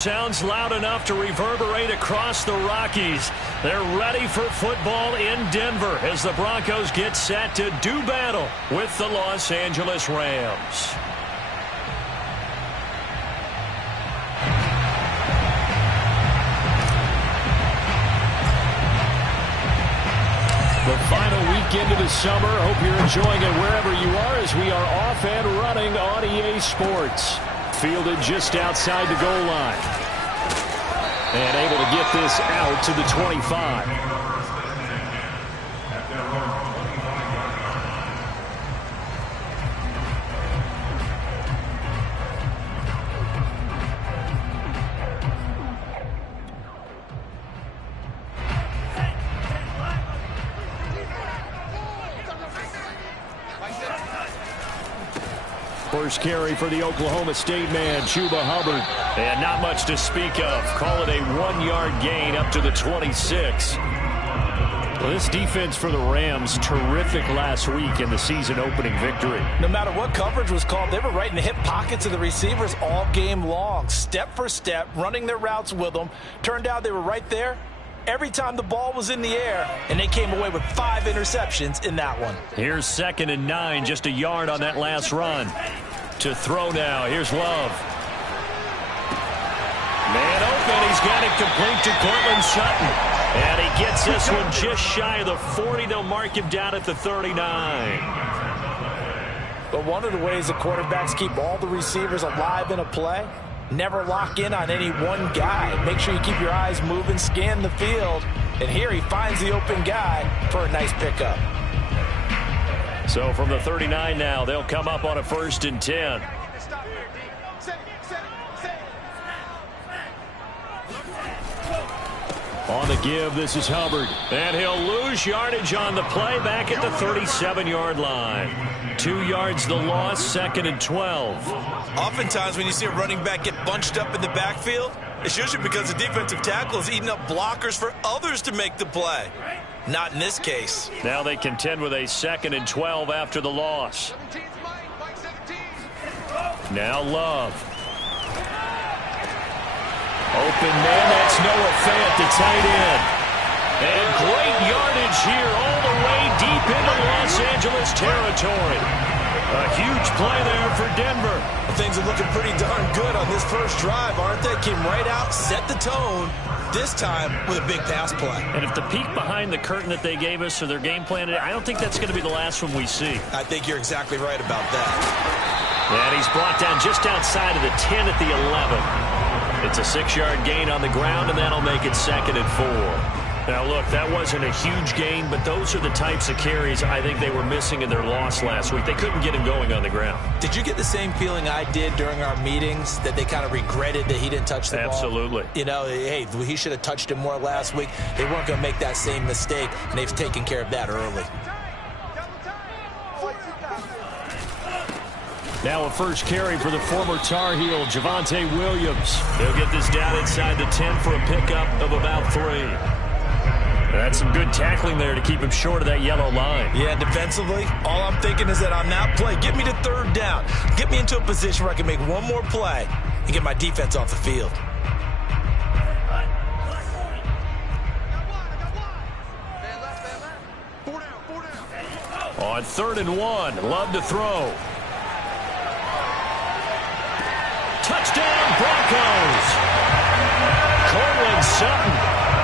Sounds loud enough to reverberate across the Rockies. They're ready for football in Denver as the Broncos get set to do battle with the Los Angeles Rams. The final weekend of the summer. Hope you're enjoying it wherever you are as we are off and running on EA Sports. Fielded just outside the goal line. And able to get this out to the 25. First carry for the Oklahoma State man, Chuba Hubbard. And not much to speak of. Call it a 1-yard gain up to the 26. Well, this defense for the Rams, terrific last week in the season opening victory. No matter what coverage was called, they were right in the hip pockets of the receivers all game long. Step for step, running their routes with them. Turned out they were right there every time the ball was in the air, and they came away with 5 interceptions in that one. Here's 2nd and 9, just a yard on that last run. To throw now, here's Love. Man open, he's got it complete to Cortland Sutton. And he gets this one just shy of the 40. They'll mark him down at the 39. But one of the ways the quarterbacks keep all the receivers alive in a play, never lock in on any one guy. Make sure you keep your eyes moving, scan the field. And here he finds the open guy for a nice pickup. So from the 39 now, they'll come up on a 1st and 10. On the give, this is Hubbard. And he'll lose yardage on the play back at the 37-yard line. 2 yards the loss, 2nd and 12. Oftentimes when you see a running back get bunched up in the backfield, it's usually because the defensive tackle is eating up blockers for others to make the play. Not in this case. Now they contend with a 2nd and 12 after the loss. Now Love. Open man, that's Noah Fant, the tight end. And great yardage here all the way deep into Los Angeles territory. A huge play there for Denver. Things are looking pretty darn good on this first drive, aren't they? Came right out, set the tone, this time with a big pass play. And if the peek behind the curtain that they gave us or their game plan, I don't think that's going to be the last one we see. I think you're exactly right about that. And he's brought down just outside of the 10 at the 11. It's a 6-yard gain on the ground, and that'll make it 2nd and 4. Now, look, that wasn't a huge gain, but those are the types of carries I think they were missing in their loss last week. They couldn't get him going on the ground. Did you get the same feeling I did during our meetings, that they kind of regretted that he didn't touch the ball? Absolutely. You know, hey, he should have touched him more last week. They weren't going to make that same mistake, and they've taken care of that early. Now a first carry for the former Tar Heel, Javonte Williams. He'll get this down inside the 10 for a pickup of about 3. That's some good tackling there to keep him short of that yellow line. Yeah, defensively, all I'm thinking is that on that play, get me to 3rd down. Get me into a position where I can make one more play and get my defense off the field. On 3rd and 1, Love to throw. Touchdown, Broncos! Cortland Sutton,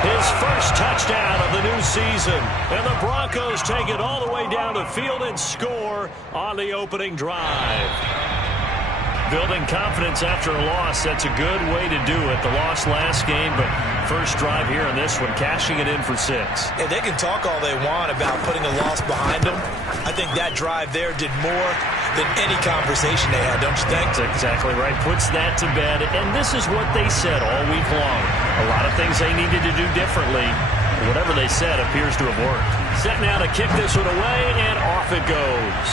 his first touchdown of the new season. And the Broncos take it all the way down the field and score on the opening drive. Building confidence after a loss, that's a good way to do it. The loss last game, but first drive here in this one, cashing it in for 6. And they can talk all they want about putting a loss behind them. I think that drive there did more than any conversation they had, don't you think? That's exactly right. Puts that to bed. And this is what they said all week long. A lot of things they needed to do differently. Whatever they said appears to have worked. Set now to kick this one away, and off it goes.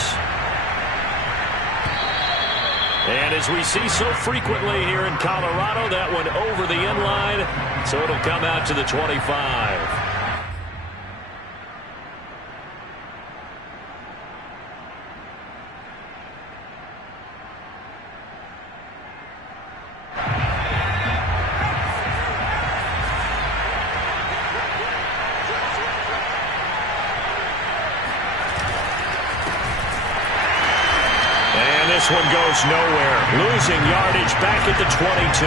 And as we see so frequently here in Colorado, that one over the end line, so it'll come out to the 25. this one goes nowhere. Losing yardage back at the 22.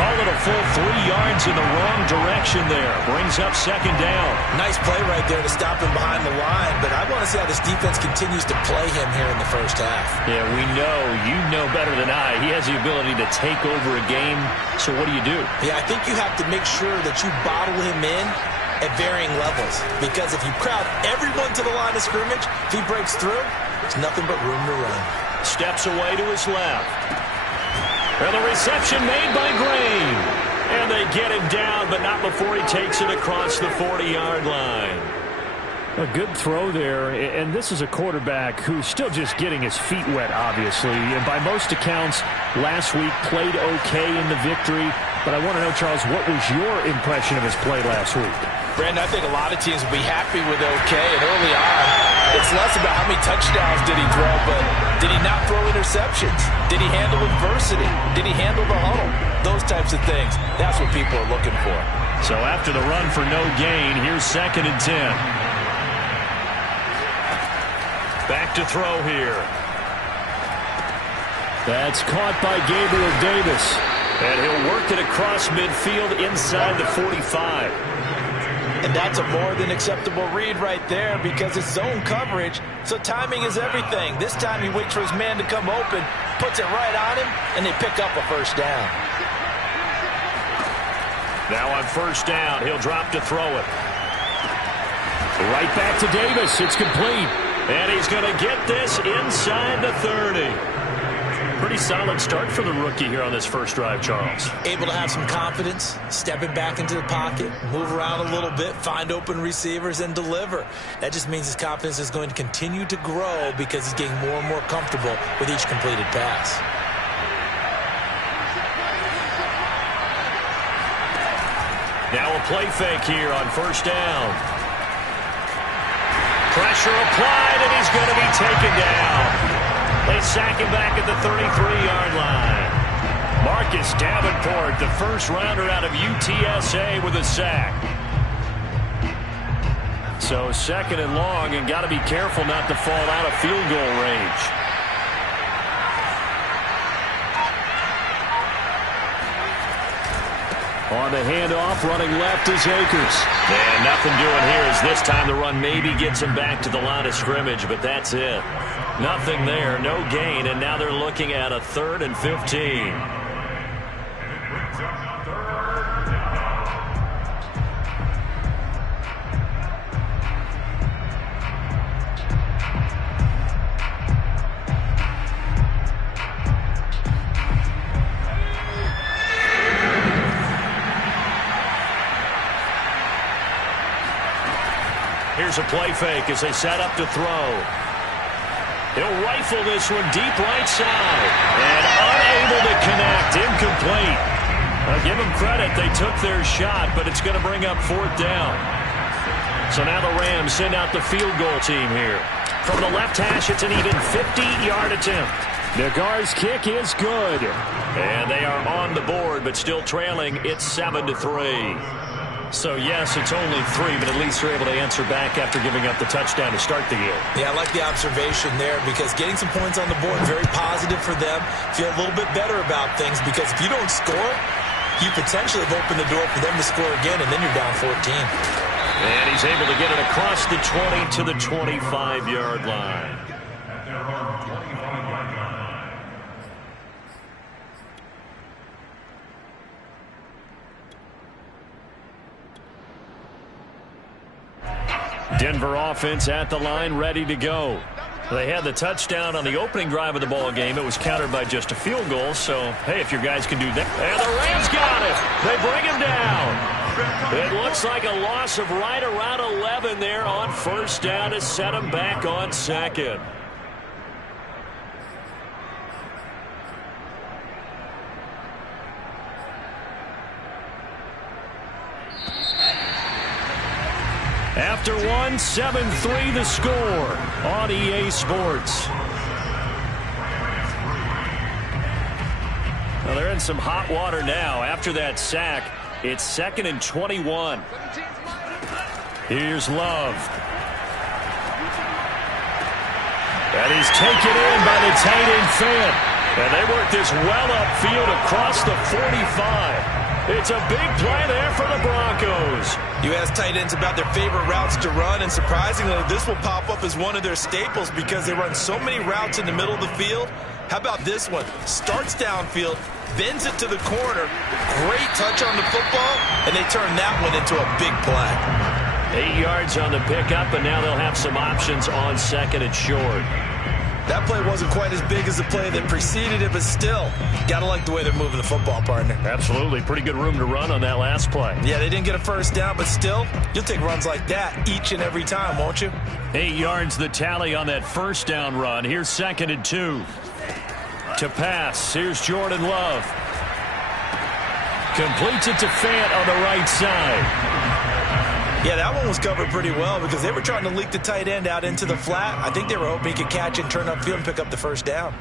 Call it a full 3 yards in the wrong direction there. Brings up second down. Nice play right there to stop him behind the line, but I want to see how this defense continues to play him here in the first half. Yeah, we know. You know better than I. He has the ability to take over a game. So what do? Yeah, I think you have to make sure that you bottle him in at varying levels, because if you crowd everyone to the line of scrimmage, if he breaks through, there's nothing but room to run. Steps away to his left. And the reception made by Green. And they get him down, but not before he takes it across the 40-yard line. A good throw there, and this is a quarterback who's still just getting his feet wet, obviously. And by most accounts, last week played okay in the victory. But I want to know, Charles, what was your impression of his play last week? Brandon, I think a lot of teams will be happy with okay, and early on, it's less about how many touchdowns did he throw, but did he not throw interceptions? Did he handle adversity? Did he handle the huddle? Those types of things. That's what people are looking for. So after the run for no gain, here's 2nd and 10. Back to throw here. That's caught by Gabriel Davis. And he'll work it across midfield inside the 45. And that's a more than acceptable read right there, because it's zone coverage, so timing is everything. This time he waits for his man to come open, puts it right on him, and they pick up a first down. Now on first down, he'll drop to throw it. Right back to Davis. It's complete. And he's going to get this inside the 30. Pretty solid start for the rookie here on this first drive, Charles. Able to have some confidence, stepping back into the pocket, move around a little bit, find open receivers, and deliver. That just means his confidence is going to continue to grow because he's getting more and more comfortable with each completed pass. Now a play fake here on first down. Pressure applied, and he's going to be taken down. They sack him back at the 33-yard line. Marcus Davenport, the first rounder out of UTSA, with a sack. So 2nd and long, and got to be careful not to fall out of field goal range. On the handoff, running left is Akers. And nothing doing here as this time the run maybe gets him back to the line of scrimmage, but that's it. Nothing there, no gain, and now they're looking at a 3rd and 15. Here's a play fake as they set up to throw. He'll rifle this one deep right side. And unable to connect. Incomplete. I'll give them credit. They took their shot, but it's going to bring up 4th down. So now the Rams send out the field goal team here. From the left hash, it's an even 50-yard attempt. Nagar's kick is good. And they are on the board, but still trailing. It's 7-3. So, yes, it's only 3, but at least they're able to answer back after giving up the touchdown to start the game. Yeah, I like the observation there, because getting some points on the board, very positive for them. Feel a little bit better about things, because if you don't score, you potentially have opened the door for them to score again, and then you're down 14. And he's able to get it across the 20 to the 25-yard line. Denver offense at the line, ready to go. They had the touchdown on the opening drive of the ball game. It was countered by just a field goal. So, hey, if your guys can do that. And the Rams got it. They bring him down. It looks like a loss of right around 11 there on first down to set him back on 2nd. After one, 7-3 the score on EA Sports. Well, they're in some hot water now. After that sack, it's 2nd and 21. Here's Love. And he's taken in by the tight end Fant. And they work this well upfield across the 45. It's a big play there for the Broncos. You ask tight ends about their favorite routes to run, and surprisingly, this will pop up as one of their staples because they run so many routes in the middle of the field. How about this one? Starts downfield, bends it to the corner, great touch on the football, and they turn that one into a big play. 8 yards on the pickup, and now they'll have some options on second and short. That play wasn't quite as big as the play that preceded it, but still, got to like the way they're moving the football, partner. Absolutely. Pretty good room to run on that last play. Yeah, they didn't get a first down, but still, you'll take runs like that each and every time, won't you? 8 yards the tally on that first down run. Here's second and 2. To pass, here's Jordan Love. Completes it to Fant on the right side. Yeah, that one was covered pretty well because they were trying to leak the tight end out into the flat. I think they were hoping he could catch it, turn upfield, and pick up the first down.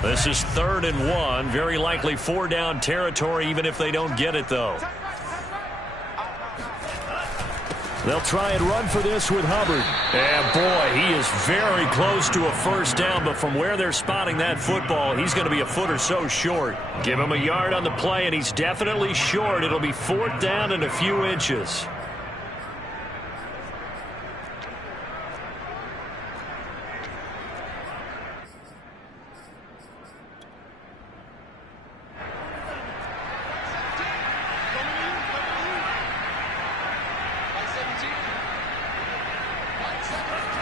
This is 3rd and 1. Very likely 4-down territory, even if they don't get it, though. They'll try and run for this with Hubbard. And, boy, he is very close to a first down, but from where they're spotting that football, he's going to be a foot or so short. Give him a yard on the play, and he's definitely short. It'll be 4th down and a few inches.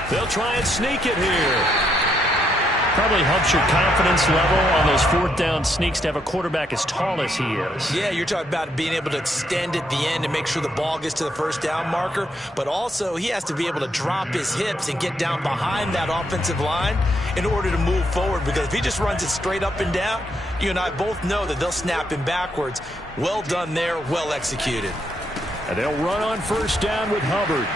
They'll try and sneak it here. Probably helps your confidence level on those 4th down sneaks to have a quarterback as tall as he is. Yeah, you're talking about being able to extend at the end and make sure the ball gets to the first down marker. But also, he has to be able to drop his hips and get down behind that offensive line in order to move forward. Because if he just runs it straight up and down, you and I both know that they'll snap him backwards. Well done there, well executed. And they'll run on first down with Hubbard.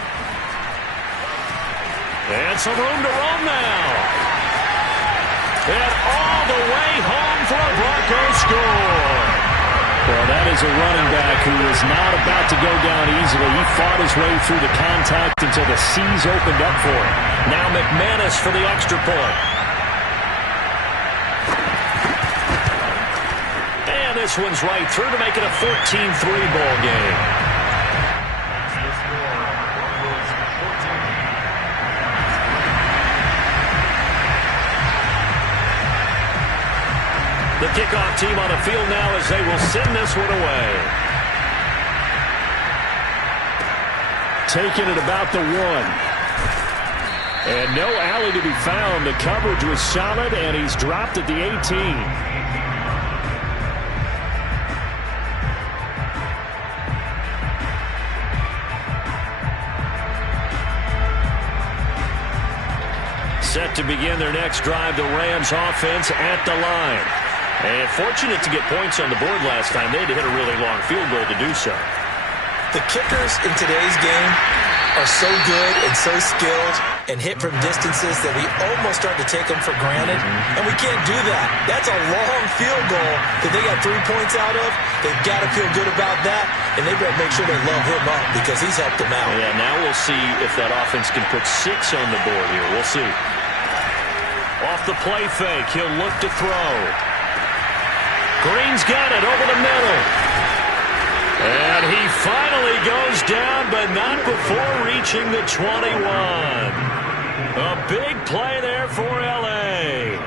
And some room to roam now. And all the way home for a Broncos score. Well, that is a running back who is not about to go down easily. He fought his way through the contact until the seas opened up for him. Now McManus for the extra point. And this one's right through to make it a 14-3 ball game. The kickoff team on the field now as they will send this one away. Taking it about the 1. And no alley to be found. The coverage was solid, and he's dropped at the 18. Set to begin their next drive, the Rams offense at the line. And fortunate to get points on the board last time. They had to hit a really long field goal to do so. The kickers in today's game are so good and so skilled and hit from distances that we almost start to take them for granted. And we can't do that. That's a long field goal that they got 3 points out of. They've got to feel good about that. And they better make sure they love him up because he's helped them out. Yeah, now we'll see if that offense can put 6 on the board here. We'll see. Off the play fake, he'll look to throw. Green's got it over the middle. And he finally goes down, but not before reaching the 21. A big play there for L.A.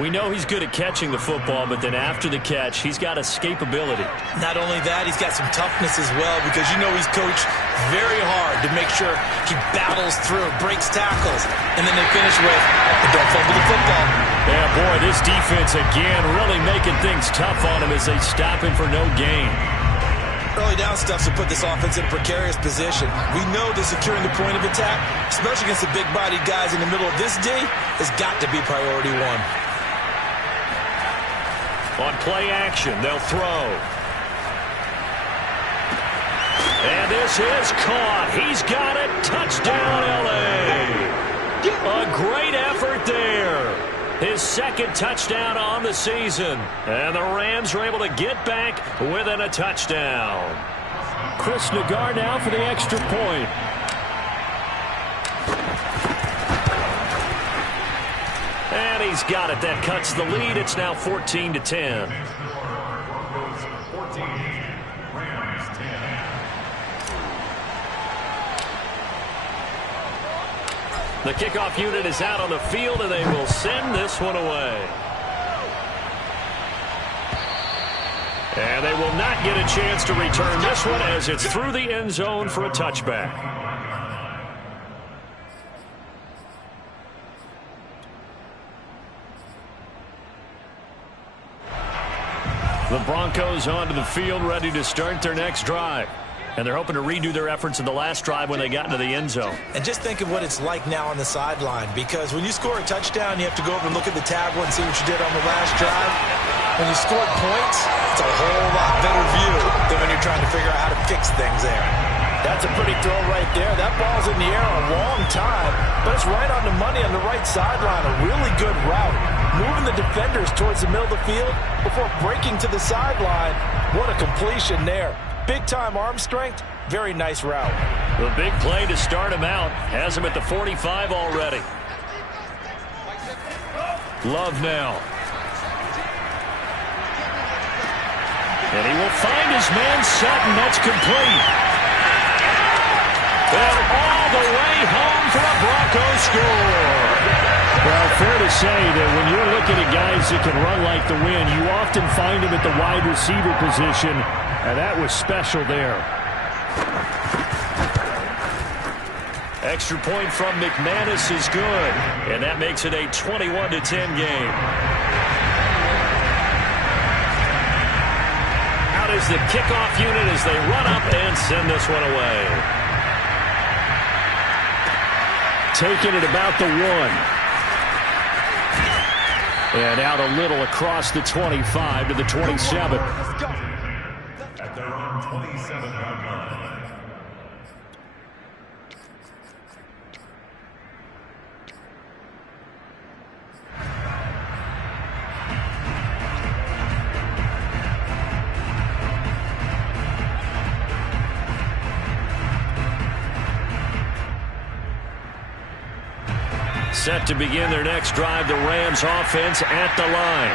We know he's good at catching the football, but then after the catch, he's got escapability. Not only that, he's got some toughness as well because you know he's coached very hard to make sure he battles through, breaks tackles, and then they finish with, don't fumble the football. Yeah, boy, this defense again really making things tough on him as they stop him for no gain. Early down stuff to put this offense in a precarious position. We know that securing the point of attack, especially against the big-bodied guys in the middle of this D, has got to be priority 1. On play action, they'll throw. And this is caught. He's got it. Touchdown, L.A. A great effort there. His second touchdown on the season. And the Rams are able to get back within a touchdown. Chris Nagar now for the extra point. And he's got it. That cuts the lead. It's now 14-10. The kickoff unit is out on the field, and they will send this one away. And they will not get a chance to return this one as it's through the end zone for a touchback. The Broncos onto the field, ready to start their next drive. And they're hoping to redo their efforts in the last drive when they got into the end zone. And just think of what it's like now on the sideline, because when you score a touchdown, you have to go over and look at the tablet and see what you did on the last drive. When you scored points, it's a whole lot better view than when you're trying to figure out how to fix things there. That's a pretty throw right there. That ball's in the air a long time, but it's right on the money on the right sideline. A really good route. Moving the defenders towards the middle of the field before breaking to the sideline. What a completion there. Big-time arm strength. Very nice route. The big play to start him out. Has him at the 45 already. Love now. And he will find his man Sutton. That's complete. And all the way home for a Broncos score. Well, fair to say that when you're looking at guys that can run like the wind, you often find them at the wide receiver position, and that was special there. Extra point from McManus is good, and that makes it a 21-10 game. Out is the kickoff unit as they run up and send this one away. Taking it about the 1. And out a little across the 25 to the 27. At their own 27-yard line. Set to begin their next drive, the Rams offense at the line.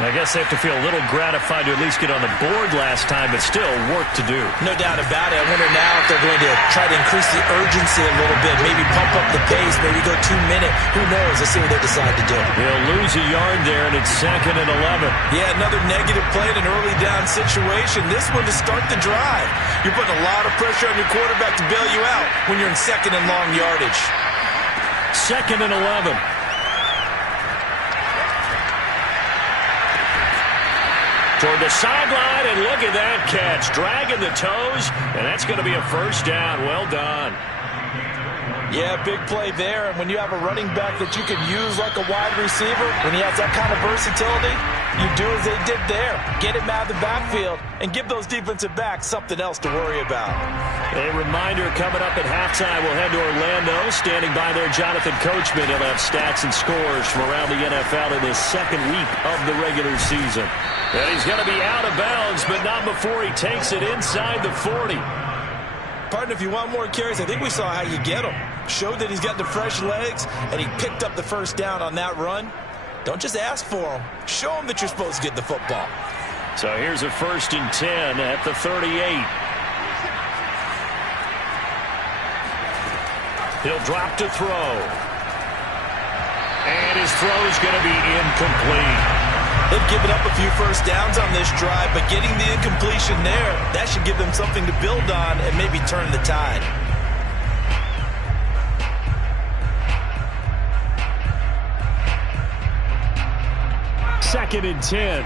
I guess they have to feel a little gratified to at least get on the board last time, but still work to do. No doubt about it. I wonder now if they're going to try to increase the urgency a little bit, maybe pump up the pace, maybe go 2-minute. Who knows? Let's see what they decide to do. They'll lose a yard there, and it's 2nd and 11. Yeah, another negative play in an early down situation. This one to start the drive. You're putting a lot of pressure on your quarterback to bail you out when you're in 2nd and long yardage. 2nd and 11. Toward the sideline, and look at that catch. Dragging the toes, and that's going to be a first down. Well done. Yeah, big play there. And when you have a running back that you can use like a wide receiver, when he has that kind of versatility, you do as they did there. Get him out of the backfield and give those defensive backs something else to worry about. A reminder coming up at halftime, we'll head to Orlando. Standing by there, Jonathan Coachman. He'll have stats and scores from around the NFL in his second week of the regular season. And he's going to be out of bounds, but not before he takes it inside the 40. Partner, if you want more carries, I think we saw how you get them. Showed that he's got the fresh legs, and he picked up the first down on that run. Don't just ask for them. Show them that you're supposed to get the football. So here's a 1st and 10 at the 38. He'll drop to throw. And his throw is going to be incomplete. They've given up a few first downs on this drive, but getting the incompletion there, that should give them something to build on and maybe turn the tide. Second and 10.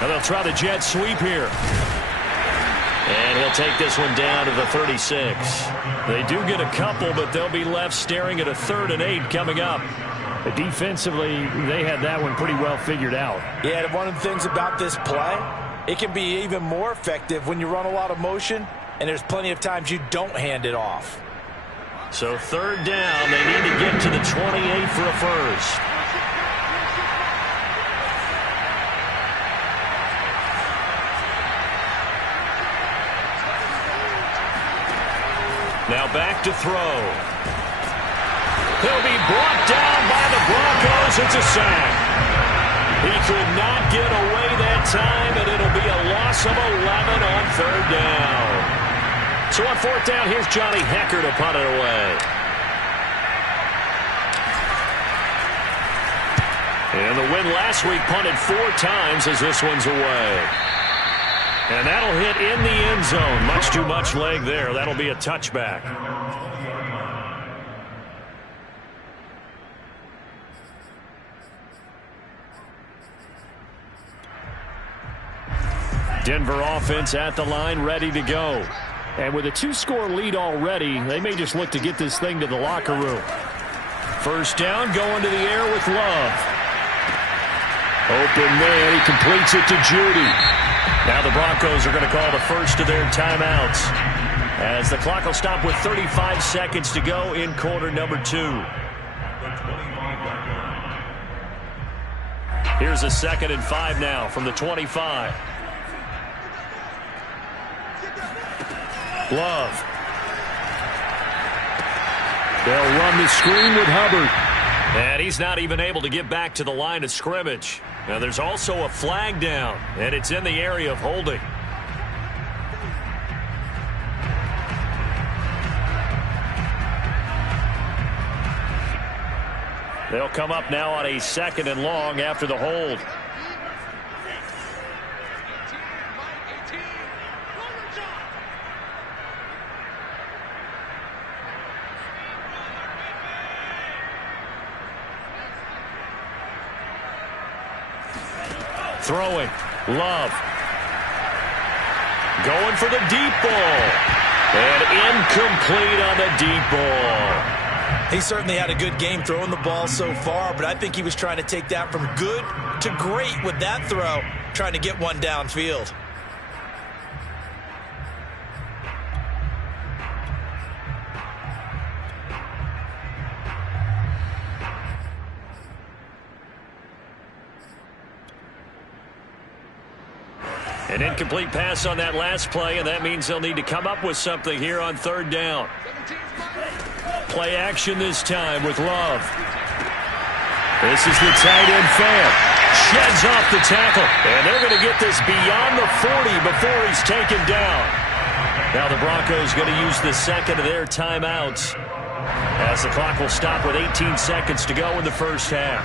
Now they'll try the jet sweep here. And he'll take this one down to the 36. They do get a couple, but they'll be left staring at a 3rd and 8 coming up. Defensively, they had that one pretty well figured out. Yeah, and one of the things about this play, it can be even more effective when you run a lot of motion, and there's plenty of times you don't hand it off. So 3rd down, they need to get to the 28 for a first. Now back to throw. He'll be brought down by the Broncos. It's a sack. He could not get away that time, and it'll be a loss of 11 on 3rd down. So on 4th down, here's Johnny Hecker to punt it away. And the win last week punted 4 times as this one's away. And that'll hit in the end zone. Much too much leg there. That'll be a touchback. Denver offense at the line, ready to go. And with a 2-score lead already, they may just look to get this thing to the locker room. 1st down, going to the air with Love. Open man, he completes it to Judy. Now the Broncos are going to call the first of their timeouts, as the clock will stop with 35 seconds to go in quarter number 2. Here's a 2nd and 5 now from the 25. Love. They'll run the screen with Hubbard. And he's not even able to get back to the line of scrimmage. Now there's also a flag down, and it's in the area of holding. They'll come up now on a 2nd and long after the hold. Throwing. Love. Going for the deep ball. And incomplete on the deep ball. He certainly had a good game throwing the ball so far, but I think he was trying to take that from good to great with that throw, trying to get one downfield. An incomplete pass on that last play, and that means they'll need to come up with something here on 3rd down. Play action this time with Love. This is the tight end fan. Sheds off the tackle, and they're going to get this beyond the 40 before he's taken down. Now the Broncos going to use the 2nd of their timeouts, as the clock will stop with 18 seconds to go in the first half.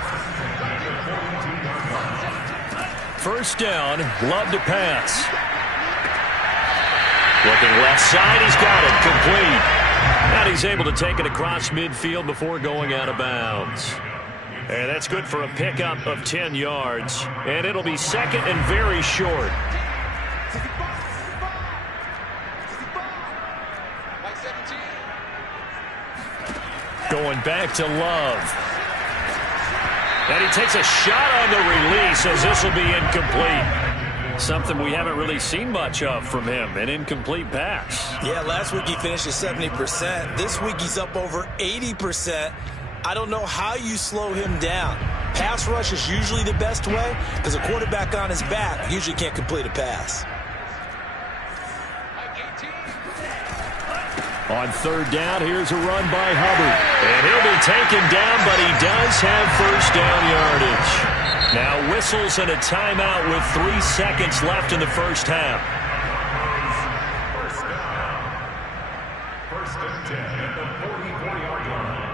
1st down, Love to pass. Looking left side, he's got it, complete. And he's able to take it across midfield before going out of bounds. And that's good for a pickup of 10 yards. And it'll be 2nd and very short. Going back to Love. And he takes a shot on the release, as this will be incomplete. Something we haven't really seen much of from him, an incomplete pass. Yeah, last week he finished at 70%. This week he's up over 80%. I don't know how you slow him down. Pass rush is usually the best way, because a quarterback on his back usually can't complete a pass. On 3rd down, here's a run by Hubbard. And he'll be taken down, but he does have 1st down yardage. Now whistles and a timeout with 3 seconds left in the first half. 1st and 10 at the 44-yard line.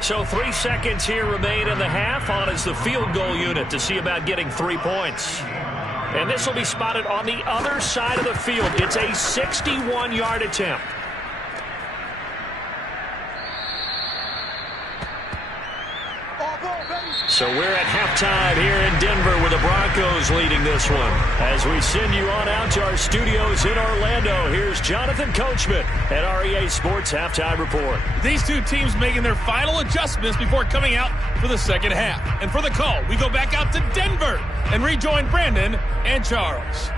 So 3 seconds here remain in the half. On is the field goal unit to see about getting 3 points. And this will be spotted on the other side of the field. It's a 61-yard attempt. So we're at halftime here in Denver with the Broncos leading this one. As we send you on out to our studios in Orlando, here's Jonathan Coachman at REA Sports Halftime Report. These two teams making their final adjustments before coming out for the second half. And for the call, we go back out to Denver and rejoin Brandon and Charles.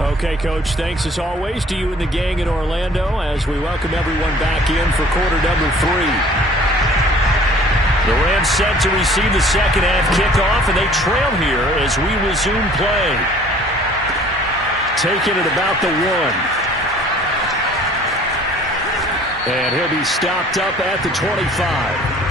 Okay, Coach, thanks as always to you and the gang in Orlando as we welcome everyone back in for quarter number 3. The Rams set to receive the second half kickoff, and they trail here as we resume play. Taking it about the 1. And he'll be stopped up at the 25.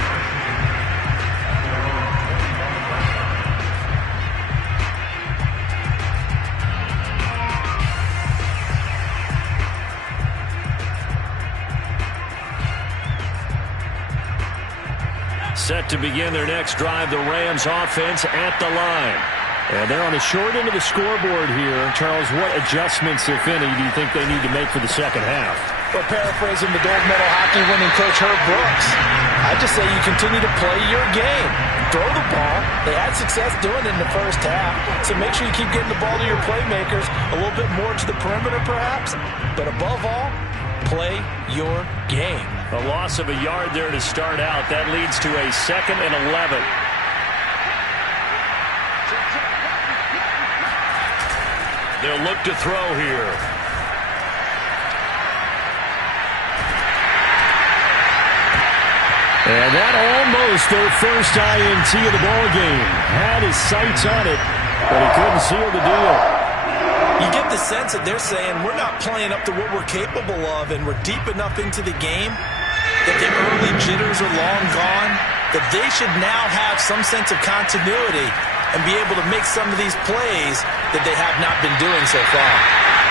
Set to begin their next drive, the Rams offense at the line. And they're on the short end of the scoreboard here. Charles, what adjustments, if any, do you think they need to make for the second half? Well, paraphrasing the gold medal hockey winning coach Herb Brooks, I just say you continue to play your game. Throw the ball. They had success doing it in the first half, so make sure you keep getting the ball to your playmakers, a little bit more to the perimeter perhaps, but above all, play your game. A loss of a yard there to start out. That leads to a 2nd and 11. They'll look to throw here. And that almost their first INT of the ball game. Had his sights on it, but he couldn't seal the deal. You get the sense that they're saying we're not playing up to what we're capable of, and we're deep enough into the game that the early jitters are long gone, that they should now have some sense of continuity and be able to make some of these plays that they have not been doing so far.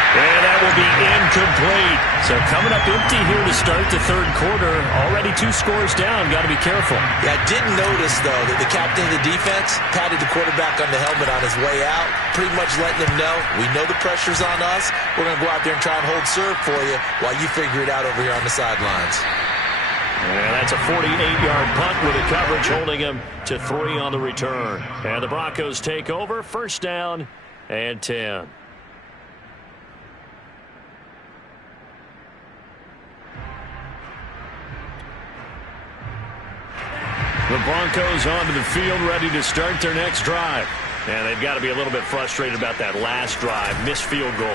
And that will be incomplete. So coming up empty here to start the third quarter. Already 2 scores down. Got to be careful. Yeah, I did notice, though, that the captain of the defense patted the quarterback on the helmet on his way out, pretty much letting him know, we know the pressure's on us. We're going to go out there and try and hold serve for you while you figure it out over here on the sidelines. And that's a 48-yard punt with the coverage holding him to 3 on the return. And the Broncos take over. First down and 10. The Broncos onto the field, ready to start their next drive. And they've got to be a little bit frustrated about that last drive, missed field goal.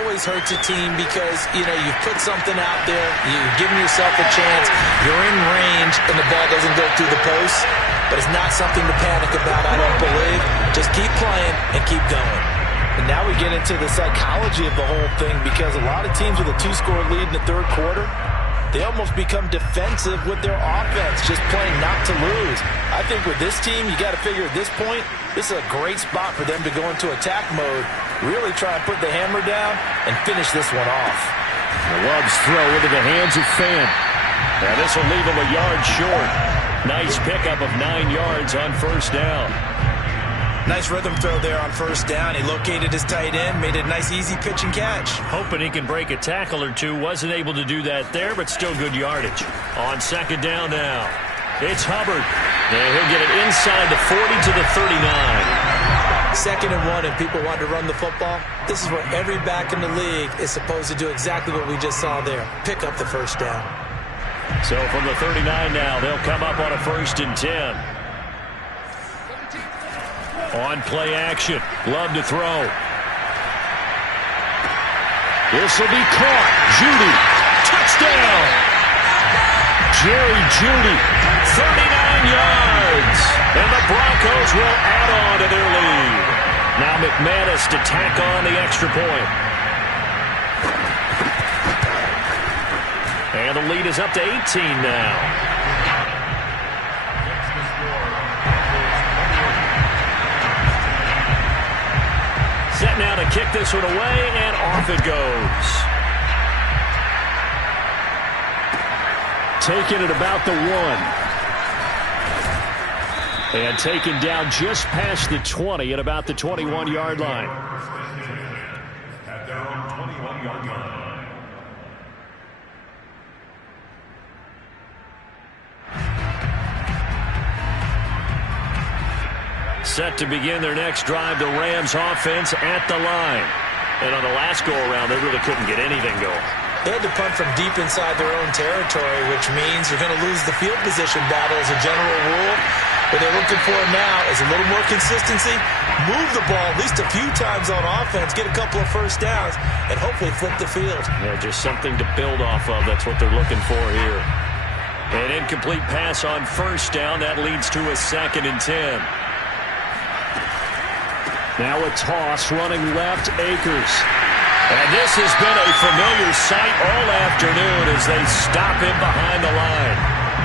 Always hurts a team because, you've put something out there, you've given yourself a chance, you're in range, and the ball doesn't go through the post. But it's not something to panic about, I don't believe. Just keep playing and keep going. And now we get into the psychology of the whole thing, because a lot of teams with a 2-score lead in the third quarter, they almost become defensive with their offense, just playing not to lose. I think with this team, you got to figure at this point, this is a great spot for them to go into attack mode, really try and put the hammer down and finish this one off. The Love's throw into the hands of Fan. Now this will leave him a yard short. Nice pickup of 9 yards on first down. Nice rhythm throw there on first down. He located his tight end, made a nice easy pitch and catch. Hoping he can break a tackle or two. Wasn't able to do that there, but still good yardage. On second down now, it's Hubbard. And he'll get it inside the 40 to the 39. 2nd and 1, and people want to run the football. This is where every back in the league is supposed to do exactly what we just saw there. Pick up the first down. So from the 39 now, they'll come up on a 1st and 10. On play action. Love to throw. This will be caught. Judy. Touchdown. Jerry Judy. 39 yards. And the Broncos will add on to their lead. Now McManus to tack on the extra point. And the lead is up to 18 now. Set now to kick this one away, and off it goes. Taking it about the 1. And taken down just past the 20 at about the 21-yard line. At their own 21-yard line. Set to begin their next drive, the Rams offense at the line. And on the last go-around, they really couldn't get anything going. They had to punt from deep inside their own territory, which means you're going to lose the field position battle as a general rule. What they're looking for now is a little more consistency, move the ball at least a few times on offense, get a couple of first downs, and hopefully flip the field. Yeah, just something to build off of. That's what they're looking for here. An incomplete pass on first down. That leads to a 2nd and 10. Now a toss running left, Akers. And this has been a familiar sight all afternoon as they stop him behind the line.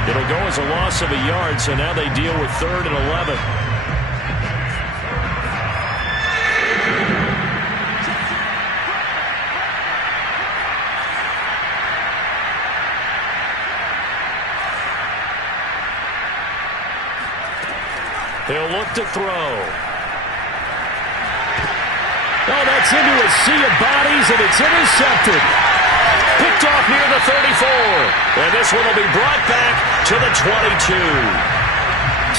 It'll go as a loss of a yard, so now they deal with 3rd and 11. He'll look to throw. Oh, that's into a sea of bodies, and it's intercepted. Picked off near the 34. And this one will be brought back to the 22.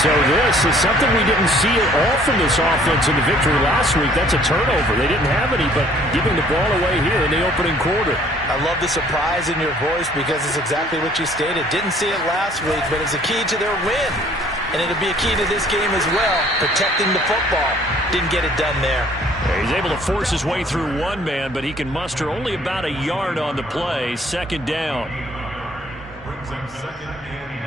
So this is something we didn't see at all from this offense in the victory last week. That's a turnover. They didn't have any, but giving the ball away here in the opening quarter. I love the surprise in your voice because it's exactly what you stated. Didn't see it last week, but it's a key to their win. And it'll be a key to this game as well, protecting the football. Didn't get it done there. Yeah, he's able to force his way through one man, but he can muster only about a yard on the play. 2nd down. Brings up 2nd and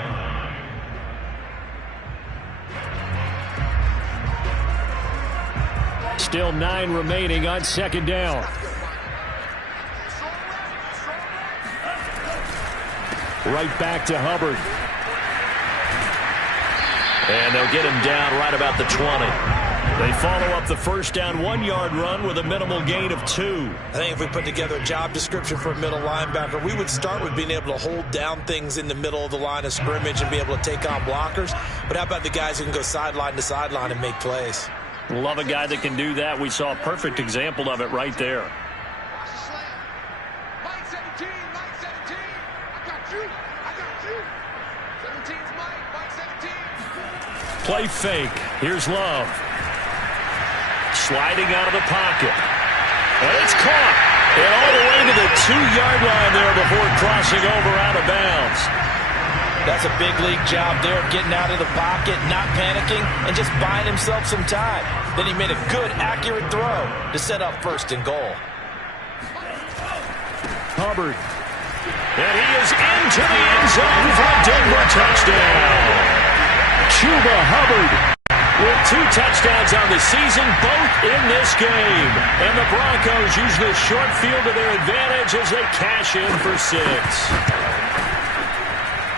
9. Still 9 remaining on 2nd down. Right back to Hubbard. And they'll get him down right about the 20. They follow up the first down 1-yard run with a minimal gain of 2. I think if we put together a job description for a middle linebacker, we would start with being able to hold down things in the middle of the line of scrimmage and be able to take on blockers. But how about the guys who can go sideline to sideline and make plays? Love a guy that can do that. We saw a perfect example of it right there. Mike 17, Mike 17. I got you. 17's Mike 17. Play fake. Here's Love. Sliding out of the pocket. And it's caught. And all the way to the 2-yard line there before crossing over out of bounds. That's a big league job there, getting out of the pocket, not panicking, and just buying himself some time. Then he made a good, accurate throw to set up 1st and goal. Hubbard. And he is into the end zone for a Denver touchdown. Chuba Hubbard with 2 touchdowns on the season, both in this game. And the Broncos use the short field to their advantage as they cash in for 6.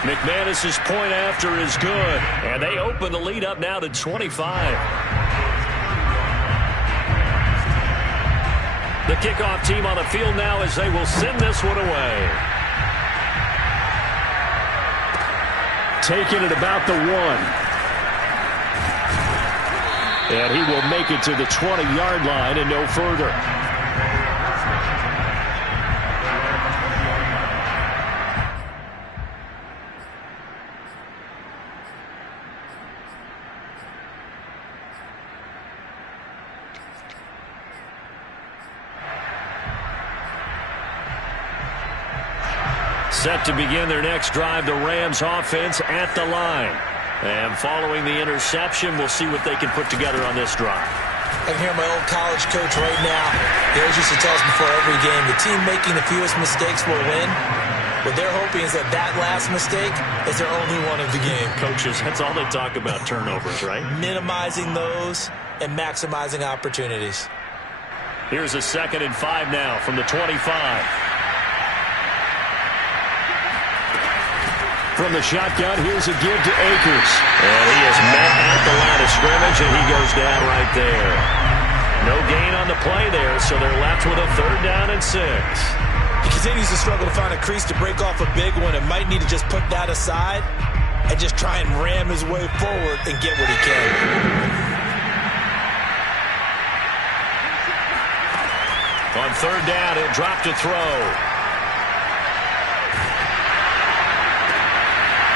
McManus's point after is good, and they open the lead up now to 25. The kickoff team on the field now as they will send this one away. Taking it about the 1. And he will make it to the 20-yard line and no further. Set to begin their next drive, the Rams offense at the line. And following the interception, we'll see what they can put together on this drive. I can hear my old college coach right now. He always used to tell us before every game, the team making the fewest mistakes will win. What they're hoping is that last mistake is their only one of the game. Coaches, that's all they talk about, turnovers, right? Minimizing those and maximizing opportunities. Here's a 2nd and 5 now from the 25. From the shotgun, here's a give to Akers. And he is met at the line of scrimmage, and he goes down right there. No gain on the play there, so they're left with a 3rd down and 6. He continues to struggle to find a crease to break off a big one and might need to just put that aside and just try and ram his way forward and get what he can. On 3rd down, he'll drop to throw.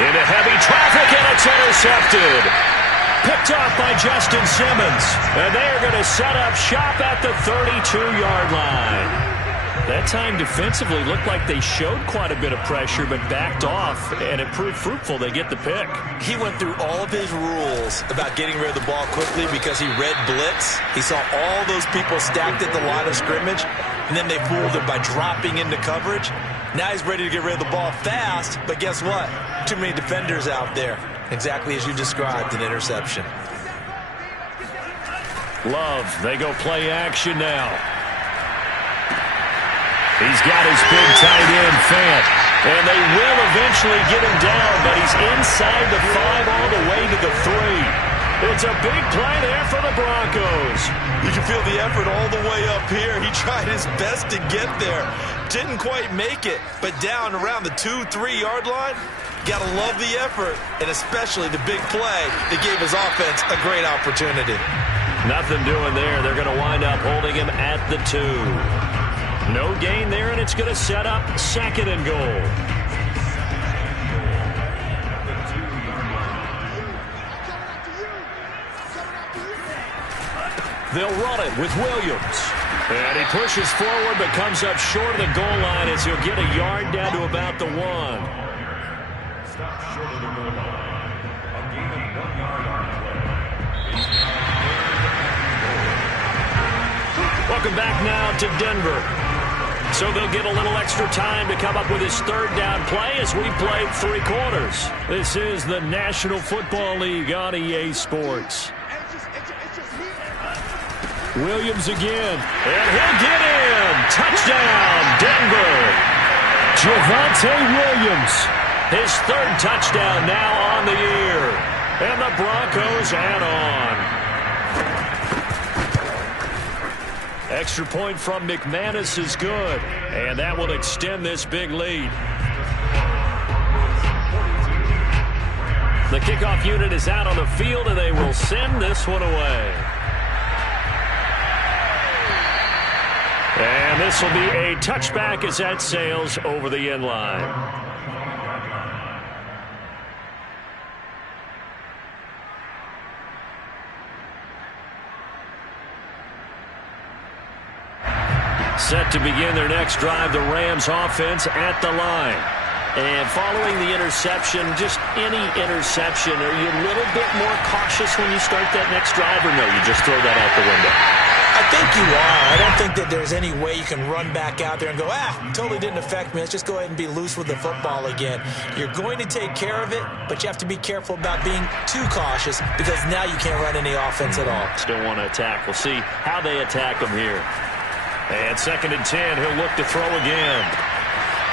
Into heavy traffic, and it's intercepted. Picked off by Justin Simmons. And they are going to set up shop at the 32-yard line. That time defensively looked like they showed quite a bit of pressure but backed off, and it proved fruitful. They get the pick. He went through all of his rules about getting rid of the ball quickly because he read blitz. He saw all those people stacked at the line of scrimmage, and then they fooled him by dropping into coverage. Now he's ready to get rid of the ball fast, but guess what? Too many defenders out there. Exactly as you described, an interception. Love, they go play action now. He's got his big tight end, Fant. And they will eventually get him down, but he's inside the 5 all the way to the 3. It's a big play there for the Broncos. You can feel the effort all the way up here. He tried his best to get there. Didn't quite make it, but down around the 2-3 yard line, gotta love the effort, and especially the big play that gave his offense a great opportunity. Nothing doing there. They're going to wind up holding him at the 2. No gain there, and it's going to set up 2nd and goal. They'll run it with Williams. And he pushes forward but comes up short of the goal line as he'll get a yard down to about the 1. Stop short of the goal line. A gain of 1 yard on play. Welcome back now to Denver. So they'll get a little extra time to come up with his 3rd down play as we played 3 quarters. This is the National Football League on EA Sports. Williams again, and he'll get in. Touchdown, Denver. Javonte Williams, his 3rd touchdown now on the year. And the Broncos add on. Extra point from McManus is good, and that will extend this big lead. The kickoff unit is out on the field, and they will send this one away. And this will be a touchback as that sails over the end line. Set to begin their next drive, the Rams offense at the line. And following the interception, just any interception, are you a little bit more cautious when you start that next drive, or no, you just throw that out the window? I think you are. I don't think that there's any way you can run back out there and go, totally didn't affect me. Let's just go ahead and be loose with the football again. You're going to take care of it, but you have to be careful about being too cautious because now you can't run any offense at all. Still want to attack. We'll see how they attack them here. And 2nd and 10, he'll look to throw again.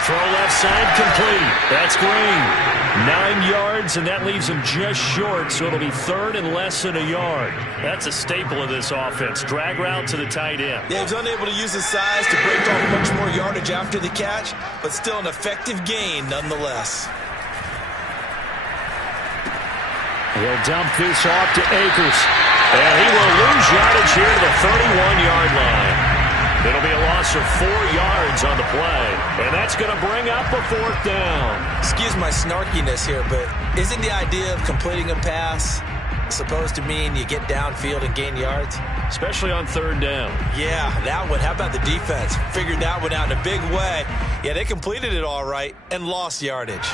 Throw left side complete. That's Green. 9 yards, and that leaves him just short, so it'll be 3rd and less than a yard. That's a staple of this offense. Drag route to the tight end. Yeah, he's unable to use his size to break off much more yardage after the catch, but still an effective gain nonetheless. He'll dump this off to Akers. And he will lose yardage here to the 31-yard line. It'll be a loss of 4 yards on the play, and that's going to bring up a 4th down. Excuse my snarkiness here, but isn't the idea of completing a pass supposed to mean you get downfield and gain yards? Especially on 3rd down. Yeah, that one. How about the defense? Figured that one out in a big way. Yeah, they completed it all right and lost yardage.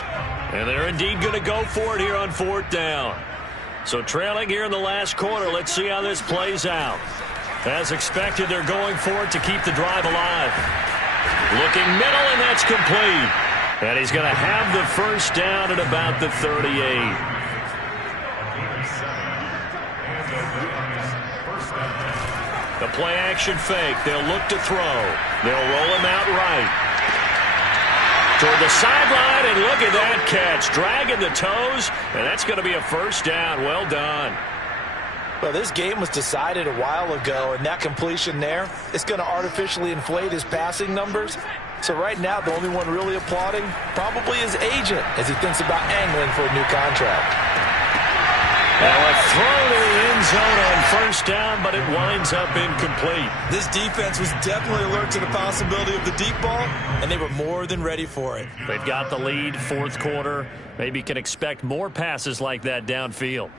And they're indeed going to go for it here on 4th down. So trailing here in the last quarter, let's see how this plays out. As expected, they're going for it to keep the drive alive. Looking middle, and that's complete. And he's going to have the 1st down at about the 38. The play-action fake. They'll look to throw. They'll roll him out right. Toward the sideline, and look at that catch. Dragging the toes, and that's going to be a 1st down. Well done. Well, this game was decided a while ago, and that completion there is going to artificially inflate his passing numbers. So right now, the only one really applauding probably his agent as he thinks about angling for a new contract. Now a throw to the end zone on 1st down, but it winds up incomplete. This defense was definitely alert to the possibility of the deep ball, and they were more than ready for it. They've got the lead, 4th quarter. Maybe can expect more passes like that downfield.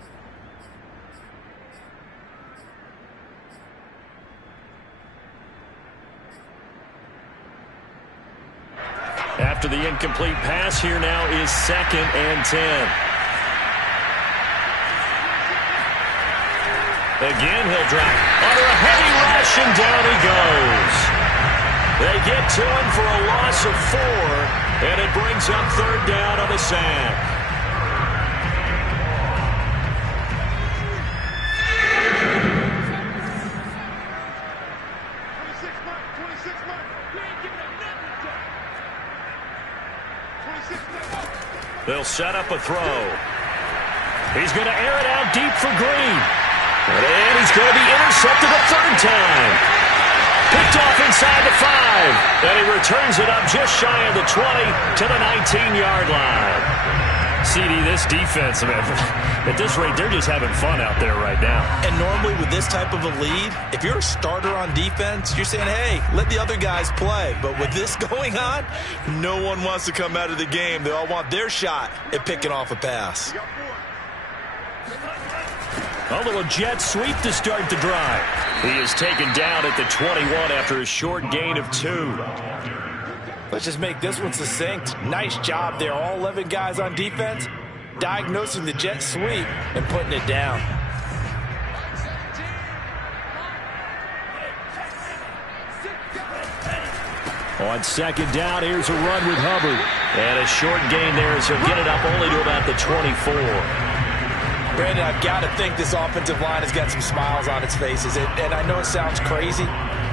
After the incomplete pass, here now is 2nd and 10. Again, he'll drop under a heavy rush, and down he goes. They get to him for a loss of 4, and it brings up 3rd down on the sack. They'll set up a throw. He's going to air it out deep for Green. And he's going to be intercepted a 3rd time. Picked off inside the 5. And he returns it up just shy of the 20 to the 19-yard line. CD, this defense, man, at this rate, they're just having fun out there right now. And normally with this type of a lead, if you're a starter on defense, you're saying, hey, let the other guys play. But with this going on, no one wants to come out of the game. They all want their shot at picking off a pass. A little jet sweep to start the drive. He is taken down at the 21 after a short gain of 2. Let's just make this one succinct. Nice job there. All 11 guys on defense diagnosing the jet sweep and putting it down. On 2nd down, here's a run with Hubbard. And a short gain there as he'll get it up only to about the 24. Brandon, I've got to think this offensive line has got some smiles on its faces. And I know it sounds crazy,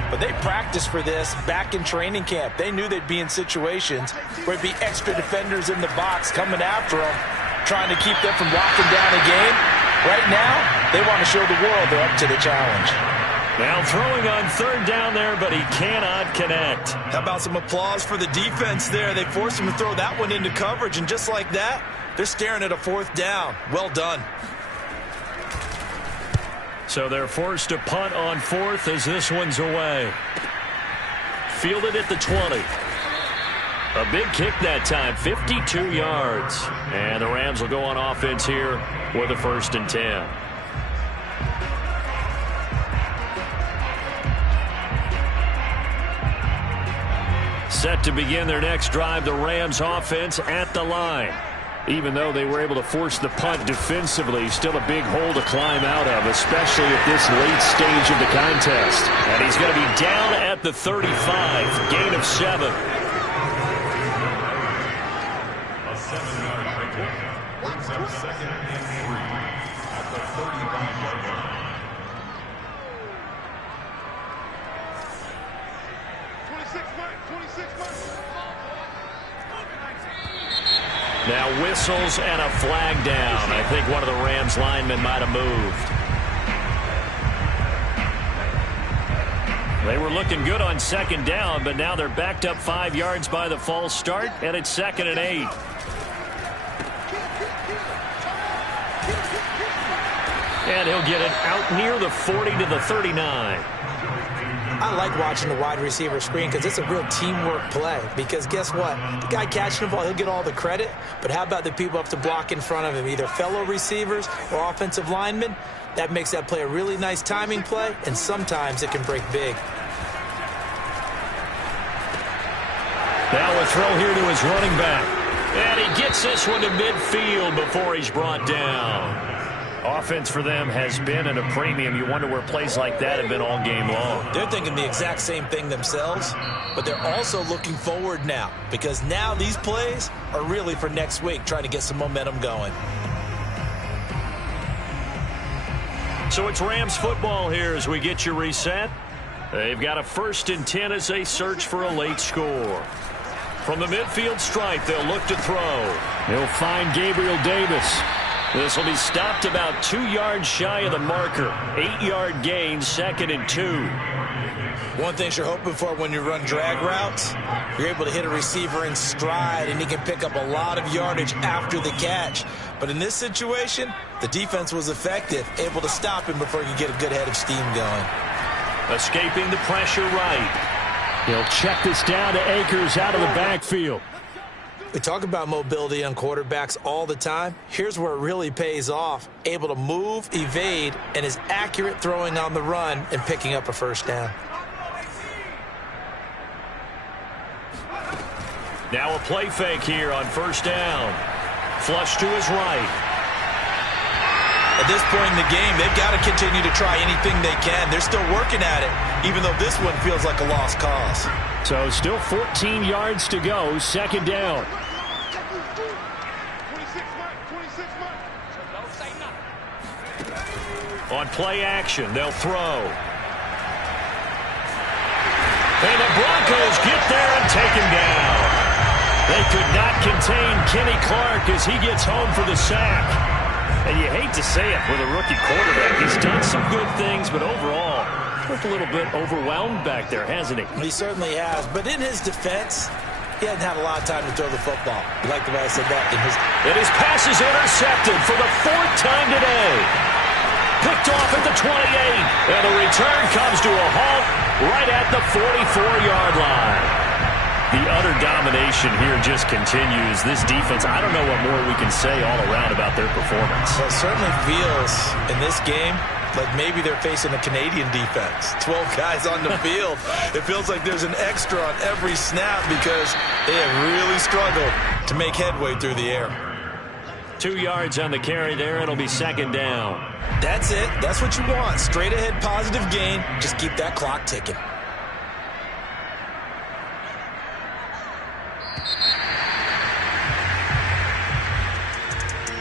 but they practiced for this back in training camp. They knew they'd be in situations where it'd be extra defenders in the box coming after them, trying to keep them from locking down a game. Right now, they want to show the world they're up to the challenge. Now throwing on 3rd down there, but he cannot connect. How about some applause for the defense there? They forced him to throw that one into coverage, and just like that, they're staring at a 4th down. Well done. So they're forced to punt on 4th as this one's away. Fielded at the 20. A big kick that time, 52 yards. And the Rams will go on offense here with a 1st and 10. Set to begin their next drive, the Rams offense at the line. Even though they were able to force the punt defensively, still a big hole to climb out of, especially at this late stage of the contest. And he's going to be down at the 35, gain of 7. A 7-yard pickup brings up 2nd and 3 at the 35-yard line. 26 mark. Now whistles and a flag down. I think one of the Rams linemen might have moved. They were looking good on 2nd down, but now they're backed up 5 yards by the false start, and it's 2nd and 8. And he'll get it out near the 40 to the 39. I like watching the wide receiver screen because it's a real teamwork play. Because guess what? The guy catching the ball, he'll get all the credit. But how about the people up to block in front of him, either fellow receivers or offensive linemen? That makes that play a really nice timing play, and sometimes it can break big. Now a throw here to his running back. And he gets this one to midfield before he's brought down. Offense for them has been at a premium. You wonder where plays like that have been all game long. They're thinking the exact same thing themselves, but they're also looking forward now because now these plays are really for next week, trying to get some momentum going. So it's Rams football here as we get you reset. They've got a 1st and 10 as they search for a late score. From the midfield stripe, they'll look to throw. They'll find Gabriel Davis. This will be stopped about 2 yards shy of the marker. 8-yard gain, 2nd and 2. One thing you're hoping for when you run drag routes, you're able to hit a receiver in stride, and he can pick up a lot of yardage after the catch. But in this situation, the defense was effective, able to stop him before he could get a good head of steam going. Escaping the pressure right. He'll check this down to Akers out of the backfield. We talk about mobility on quarterbacks all the time. Here's where it really pays off. Able to move, evade, and is accurate throwing on the run and picking up a 1st down. Now a play fake here on first down. Flush to his right. At this point in the game, they've got to continue to try anything they can. They're still working at it, even though this one feels like a lost cause. So still 14 yards to go, second down. 26 months. On play action, they'll throw. And the Broncos get there and take him down. They could not contain Kenny Clark as he gets home for the sack. And you hate to say it with a rookie quarterback. He's done some good things, but overall, looked a little bit overwhelmed back there, hasn't he? He certainly has. But in his defense, he hadn't had a lot of time to throw the football. You like the way I said that? And his pass is intercepted for the 4th time today. Picked off at the 28. And the return comes to a halt right at the 44-yard line. The utter domination here just continues. This defense, I don't know what more we can say all around about their performance. Well, it certainly feels in this game like maybe they're facing a Canadian defense. 12 guys on the field. It feels like there's an extra on every snap because they have really struggled to make headway through the air. 2 yards on the carry there. It'll be second down. That's it. That's what you want. Straight ahead positive gain. Just keep that clock ticking.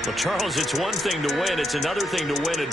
Well, Charles, it's one thing to win. It's another thing to win in